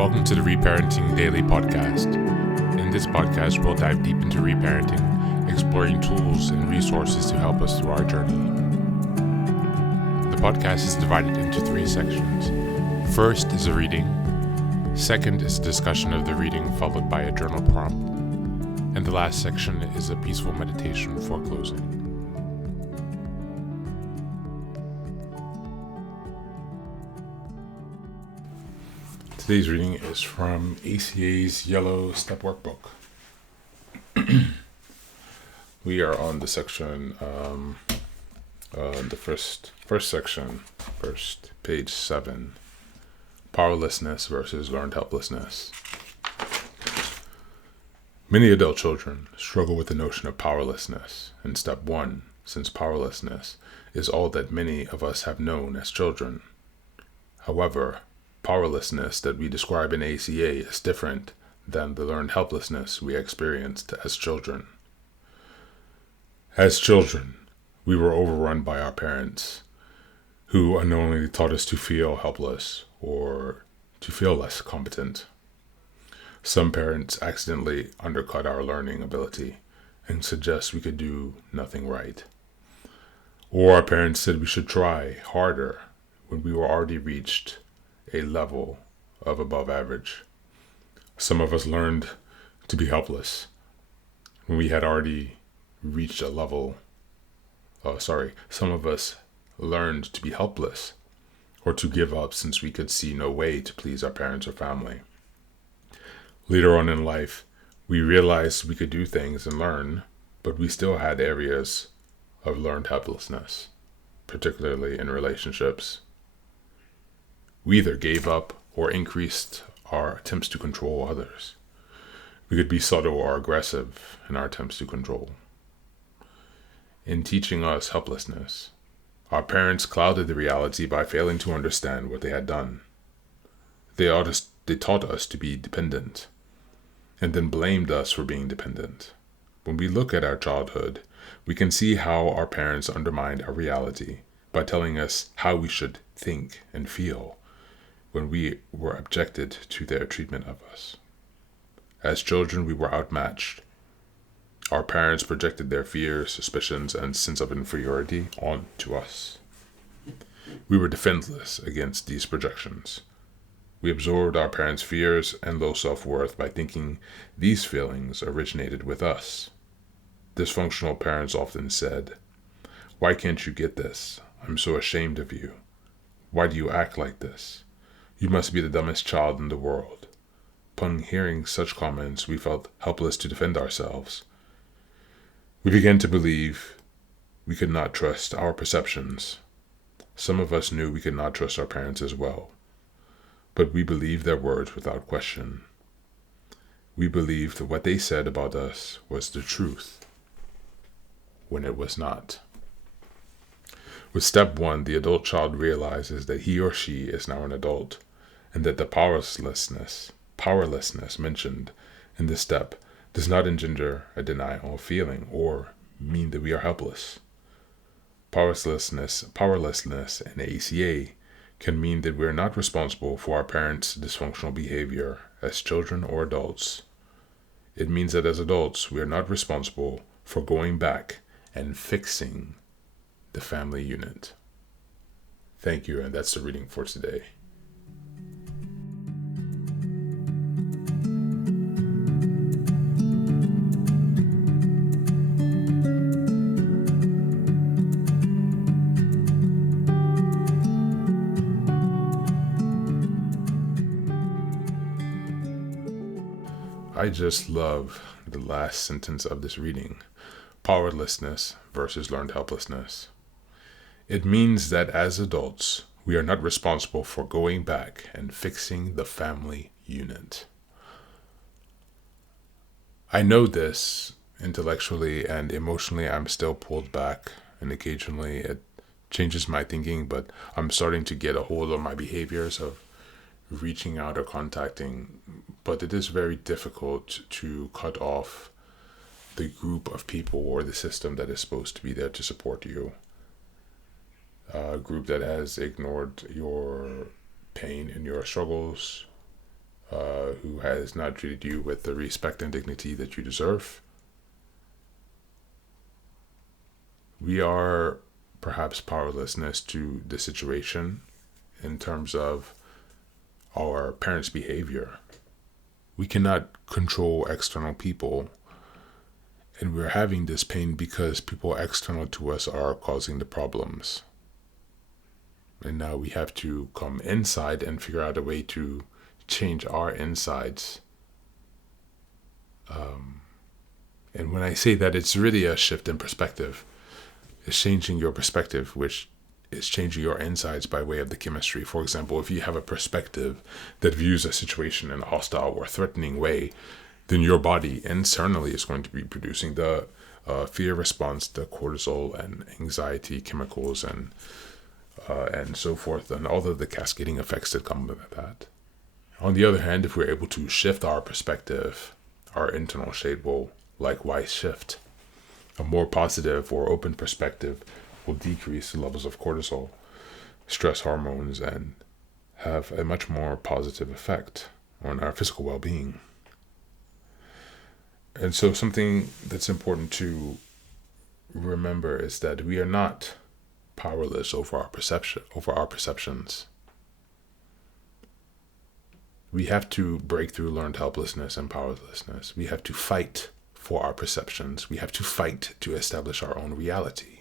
Welcome to the Reparenting Daily podcast. In this podcast, we'll dive deep into reparenting, exploring tools and resources to help us through our journey. The podcast is divided into 3 sections. First is a reading. Second is a discussion of the reading followed by a journal prompt. And the last section is a peaceful meditation for closing. Today's reading is from ACA's Yellow Step Workbook. We are on the section, the first section, page 7, Powerlessness versus Learned Helplessness. Many adult children struggle with the notion of powerlessness in step 1, since powerlessness is all that many of us have known as children. However, powerlessness that we describe in ACA is different than the learned helplessness we experienced as children. As children, we were overrun by our parents, who unknowingly taught us to feel helpless or to feel less competent. Some parents accidentally undercut our learning ability and suggest we could do nothing right. Or our parents said we should try harder when we were already reached a level of above average. Some of us learned to be helpless when we had already reached a level. Some of us learned to be helpless or to give up since we could see no way to please our parents or family. Later on in life, we realized we could do things and learn, but we still had areas of learned helplessness, particularly in relationships. We either gave up or increased our attempts to control others. We could be subtle or aggressive in our attempts to control. In teaching us helplessness, our parents clouded the reality by failing to understand what they had done. They taught us to be dependent, and then blamed us for being dependent. When we look at our childhood, we can see how our parents undermined our reality by telling us how we should think and feel when we were objected to their treatment of us. As children, we were outmatched. Our parents projected their fears, suspicions, and sense of inferiority onto us. We were defenseless against these projections. We absorbed our parents' fears and low self-worth by thinking these feelings originated with us. Dysfunctional parents often said, "Why can't you get this? I'm so ashamed of you. Why do you act like this? You must be the dumbest child in the world." Upon hearing such comments, we felt helpless to defend ourselves. We began to believe we could not trust our perceptions. Some of us knew we could not trust our parents as well, but we believed their words without question. We believed that what they said about us was the truth, when it was not. With step 1, the adult child realizes that he or she is now an adult, and that the powerlessness mentioned in this step does not engender a denial of feeling or mean that we are helpless. Powerlessness in ACA can mean that we are not responsible for our parents' dysfunctional behavior as children or adults. It means that as adults, we are not responsible for going back and fixing the family unit. Thank you, and that's the reading for today. I just love the last sentence of this reading, powerlessness versus learned helplessness. It means that as adults, we are not responsible for going back and fixing the family unit. I know this intellectually and emotionally. I'm still pulled back, and occasionally it changes my thinking, but I'm starting to get a hold of my behaviors of reaching out or contacting, but it is very difficult to cut off the group of people or the system that is supposed to be there to support you. A group that has ignored your pain and your struggles, who has not treated you with the respect and dignity that you deserve. We are perhaps powerlessness to the situation in terms of our parents' behavior. We cannot control external people, and we're having this pain because people external to us are causing the problems. And now we have to come inside and figure out a way to change our insides. And when I say that, it's really a shift in perspective. It's changing your perspective, which is changing your insides by way of the chemistry. For example, if you have a perspective that views a situation in a hostile or threatening way, then your body internally is going to be producing the fear response, the cortisol and anxiety chemicals, and so forth, and all of the cascading effects that come with that. On the other hand, if we're able to shift our perspective, our internal state will likewise shift. A more positive or open perspective will decrease the levels of cortisol, stress hormones, and have a much more positive effect on our physical well-being. And so something that's important to remember is that we are not powerless over our perceptions. We have to break through learned helplessness and powerlessness. We have to fight for our perceptions. We have to fight to establish our own reality.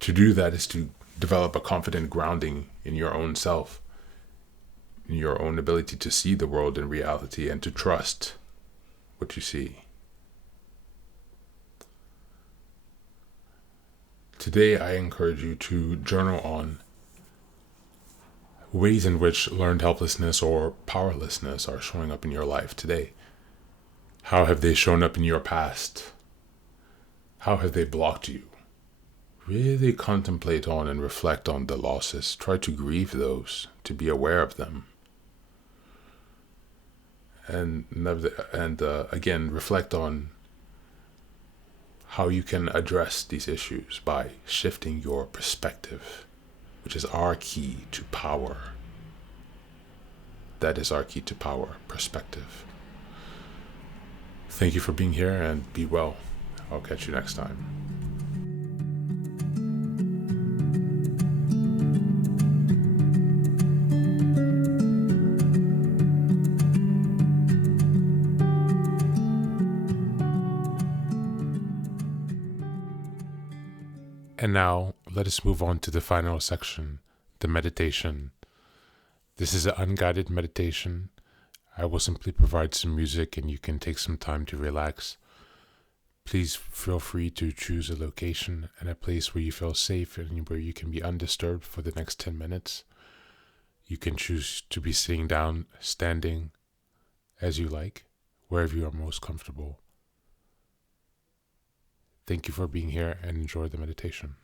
To do that is to develop a confident grounding in your own self, in your own ability to see the world in reality and to trust what you see. Today, I encourage you to journal on ways in which learned helplessness or powerlessness are showing up in your life today. How have they shown up in your past? How have they blocked you? Really contemplate on and reflect on the losses. Try to grieve those, to be aware of them. And again, reflect on how you can address these issues by shifting your perspective, which is our key to power. That is our key to power, perspective. Thank you for being here, and be well. I'll catch you next time. And now, let us move on to the final section, the meditation. This is an unguided meditation. I will simply provide some music and you can take some time to relax. Please feel free to choose a location and a place where you feel safe and where you can be undisturbed for the next 10 minutes. You can choose to be sitting down, standing, as you like, wherever you are most comfortable. Thank you for being here and enjoy the meditation.